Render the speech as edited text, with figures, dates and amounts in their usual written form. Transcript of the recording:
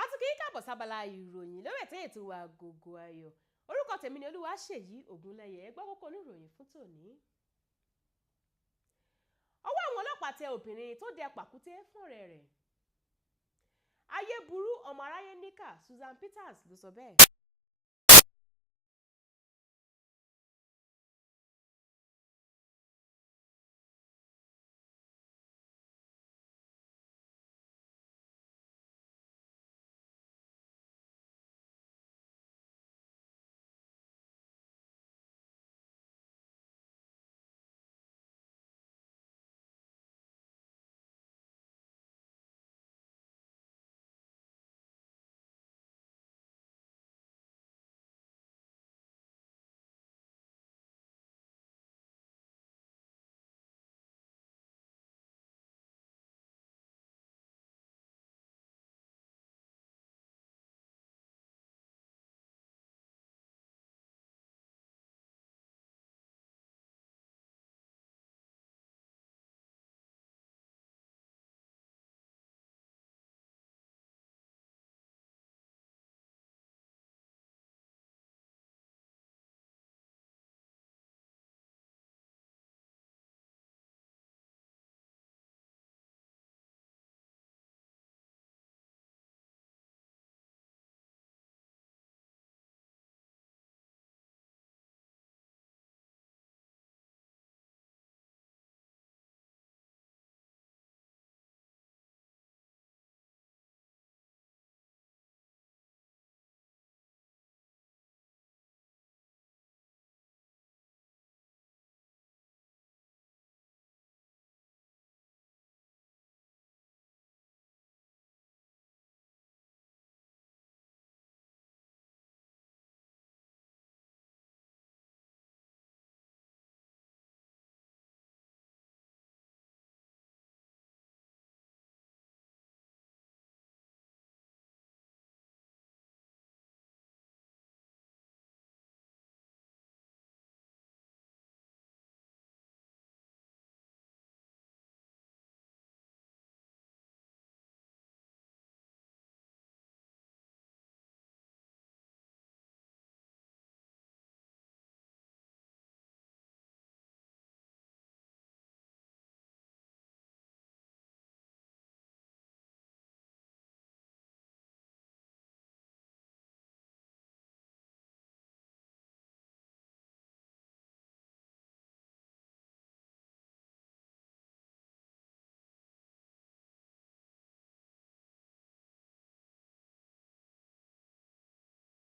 a tún kí í káàbọ̀ sábàlá ìròyìn lórí ètò wa Agogo Ayọ̀. Orúkọ tèmi ni Olúwaṣèyí Ògúnlẹ́yẹ. Ẹ gbọ́ kókó oníròyìn fún tòní. Ọwọ́ àwọn ọlọ́pàá tẹ obìnrin tó dẹ pàkúté fún ọ̀rẹ́ rẹ̀. Ayé burú ọmọ aráyé níkà, Susan Peters ló sọ bẹ́ẹ̀.